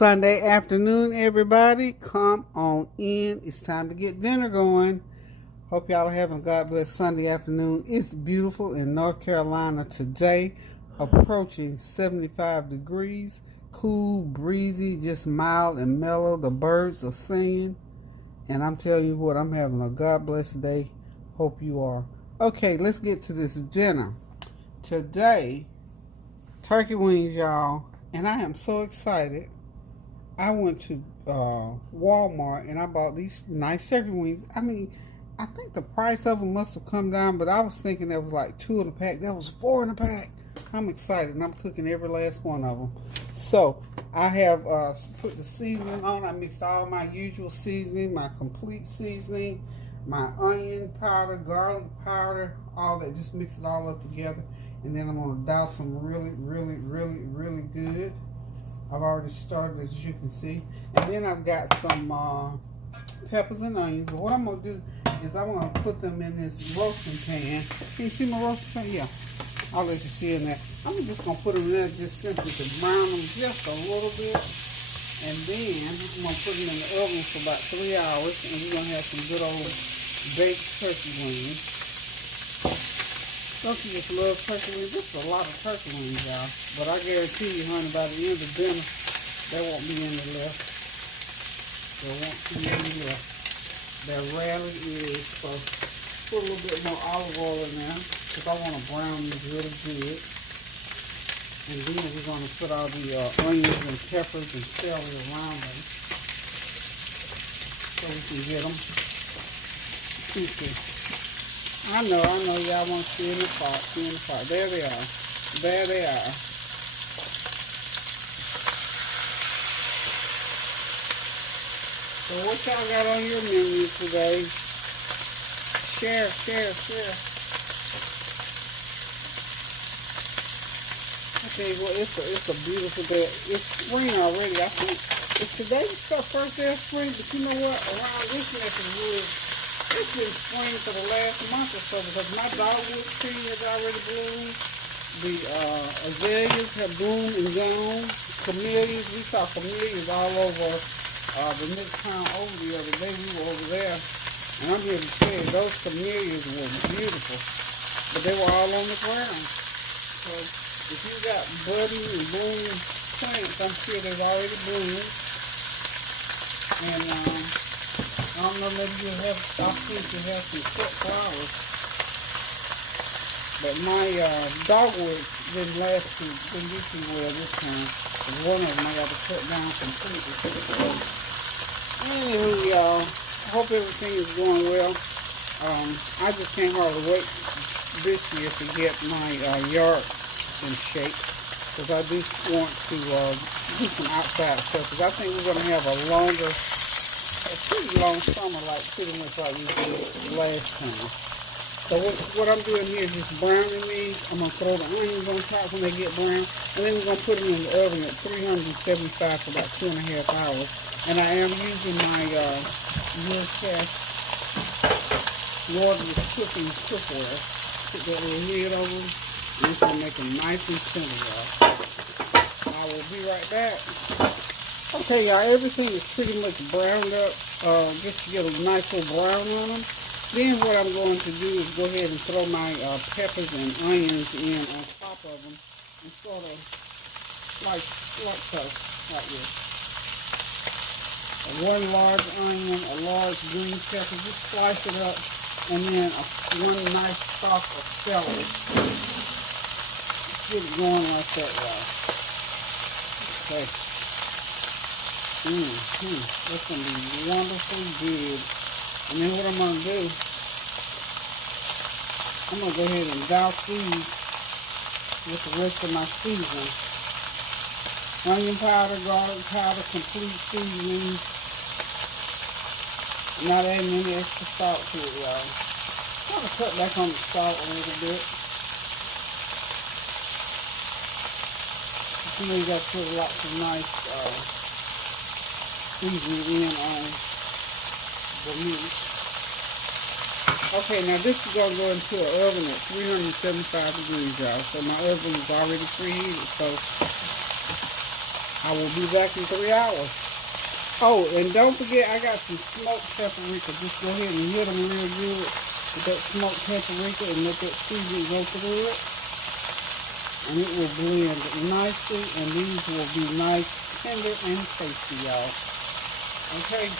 Sunday afternoon, everybody. Come on in. It's time to get dinner going. Hope y'all are having a God bless Sunday afternoon. It's beautiful in North Carolina today, approaching 75 degrees. Cool, breezy, just mild and mellow. The birds are singing. And I'm telling you what, I'm having a God bless day. Hope you are. Okay, let's get to this dinner. Today, turkey wings, y'all. And I am so excited. I went to Walmart and I bought these nice turkey wings. I mean, I think the price of them must have come down, but I was thinking that was like 2 in a pack. That was 4 in a pack. I'm excited and I'm cooking every last one of them. So I have put the seasoning on. I mixed all my usual seasoning, my complete seasoning, my onion powder, garlic powder, all that. Just mix it all up together. And then I'm going to douse them really good. I've already started, as you can see. And then I've got some peppers and onions. But what I'm going to do is I'm going to put them in this roasting pan. Can you see my roasting pan? Yeah. I'll let you see in there. I'm just going to put them in there just simply to brown them just a little bit. And then I'm going to put them in the oven for about 3 hours. And we're going to have some good old baked turkey wings. Don't you just love turkey wings? This is a lot of turkey wings, y'all. But I guarantee you, honey, by the end of dinner, there won't be any left. There won't be any left. There rarely is. So put a little bit more olive oil in there because I want to brown these really good. And then we're going to put all the onions and peppers and celery around them so we can get them juicy. I know, y'all want to see in the pot, There they are. There they are. So what y'all got on your menu today? Share. Okay, well, it's a beautiful day. It's spring already. I think it's today's the first day of spring, but you know what? Around this neck of the woods, it's been spring for the last month or so because my dogwood tree has already bloomed. The azaleas have bloomed and gone. Camellias, we saw camellias all over the Midtown over the other day. We were over there. And I'm here to tell you, those camellias were beautiful. But they were all on the ground. So if you got budding and blooming plants, I'm sure they've already bloomed. And I don't know, maybe you'll have opportunity to have some cut flowers. But my dogwood didn't do too well this time. One of them I got to cut down completely. So, anywho, y'all, I hope everything is going well. I just can't hardly wait this year to get my yard in shape. Because I do want to do some outside stuff. Because I think we're going to have a pretty long summer, pretty much like we did last time. So what I'm doing here is just browning these. I'm going to throw the onions on top when they get brown. And then we're going to put them in the oven at 375 for about 2.5 hours. And I am using my Real Chef waterless cooking cookware. Put that little lid over them. And it's going to make them nice and tender, y'all. I will be right back. Okay, y'all, everything is pretty much browned up, just to get a nice little brown on them. Then what I'm going to do is go ahead and throw my peppers and onions in on top of them and sort of like so, like this. One large onion, a large green pepper, just slice it up, and then one nice stalk of celery. Get it going like that, y'all. Okay. That's going to be wonderfully good. And then what I'm going to do, I'm going to go ahead and douse these with the rest of my seasoning. Onion powder, garlic powder, complete seasoning. Not adding any extra salt to it, y'all. I'm going to cut back on the salt a little bit. You know, you got to put lots of nice seasoning in on the meat. Okay, now this is going to go into an oven at 375 degrees, y'all. So my oven is already preheated, so I I will be back in 3 hours. Oh, and don't forget, I got some smoked paprika. Just go ahead and hit them real good with that smoked paprika and let that seasoning go through it. And it will blend nicely, and these will be nice, tender, and tasty, y'all. Okay.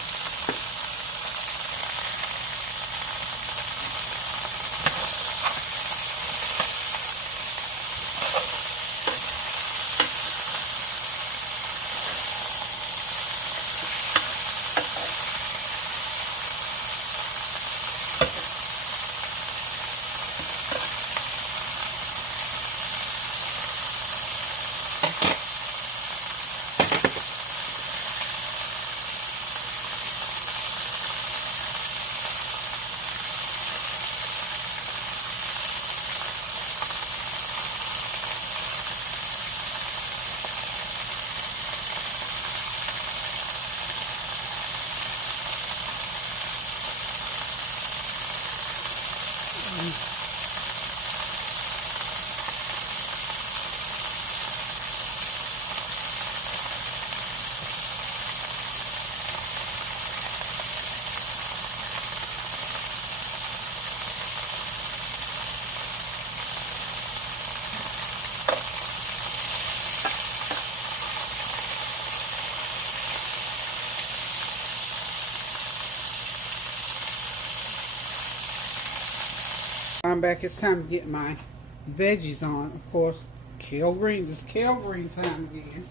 I'm back. It's time to get my veggies on. Of course, kale greens. It's kale green time again.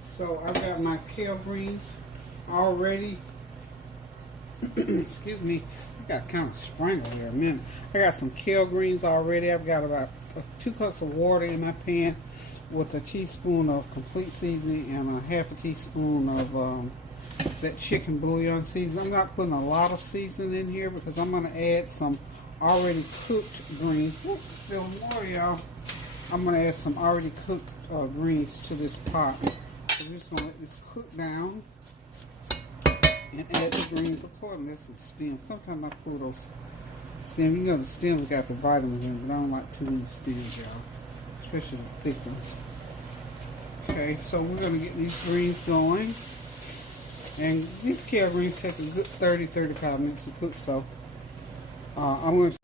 So I've got my kale greens already. Excuse me. I got kind of strangled here a minute. I got some kale greens already. I've got about 2 cups of water in my pan with a teaspoon of complete seasoning and a half a teaspoon of that chicken bouillon seasoning. I'm not putting a lot of seasoning in here because I'm going to add some already cooked greens. Whoop, still more, y'all. I'm going to add some already cooked greens to this pot. So we're just going to let this cook down and add the greens accordingly. There's some stems. Sometimes I pull those stems. You know the stems got the vitamins in it, but I don't like too many stems, y'all. Especially the thick ones. Okay, so we're going to get these greens going. And these kale greens take a good 30-35 minutes to cook, so I'm going to...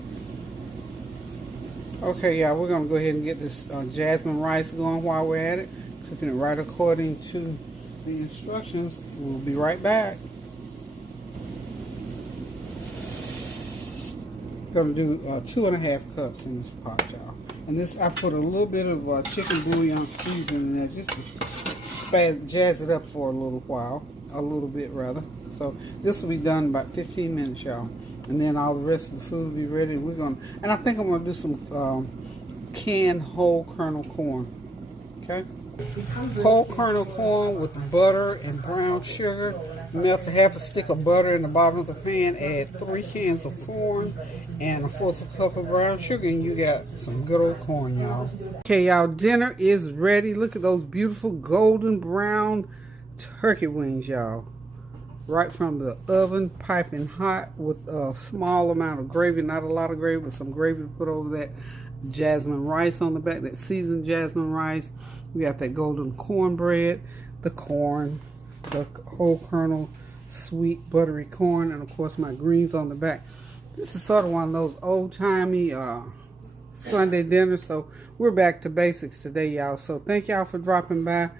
Okay, y'all, we're going to go ahead and get this jasmine rice going while we're at it. Cooking it right according to the instructions. We'll be right back. Going to do 2.5 cups in this pot, y'all. And this, I put a little bit of chicken bouillon seasoning in there just to jazz it up for a little while. A little bit, rather. So this will be done in about 15 minutes, y'all. And then all the rest of the food will be ready. We're going to, and I think I'm going to do some canned whole kernel corn. Okay? Whole kernel corn with butter and brown sugar. Melt a half a stick of butter in the bottom of the pan. Add 3 cans of corn and a 1/4 cup of brown sugar, and you got some good old corn, y'all. Okay, y'all, dinner is ready. Look at those beautiful golden brown turkey wings, y'all. Right from the oven, piping hot with a small amount of gravy. Not a lot of gravy, but some gravy to put over that jasmine rice on the back, that seasoned jasmine rice. We got that golden cornbread, the corn, the whole kernel, sweet buttery corn, and of course my greens on the back. This is sort of one of those old-timey Sunday dinners, so we're back to basics today, y'all. So thank y'all for dropping by.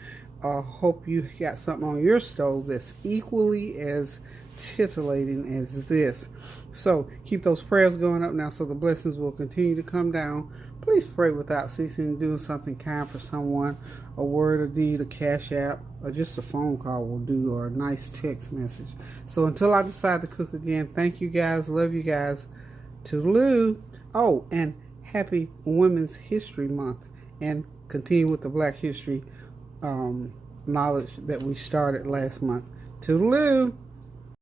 Hope you got something on your stove that's equally as titillating as this. So keep those prayers going up now so the blessings will continue to come down. Please pray without ceasing. Doing something kind for someone, a word, a deed, a cash app, or just a phone call will do, or a nice text message. So until I decide to cook again, thank you guys. Love you guys. Toodaloo. Oh, and happy Women's History Month. And continue with the Black History knowledge that we started last month. Toodaloo.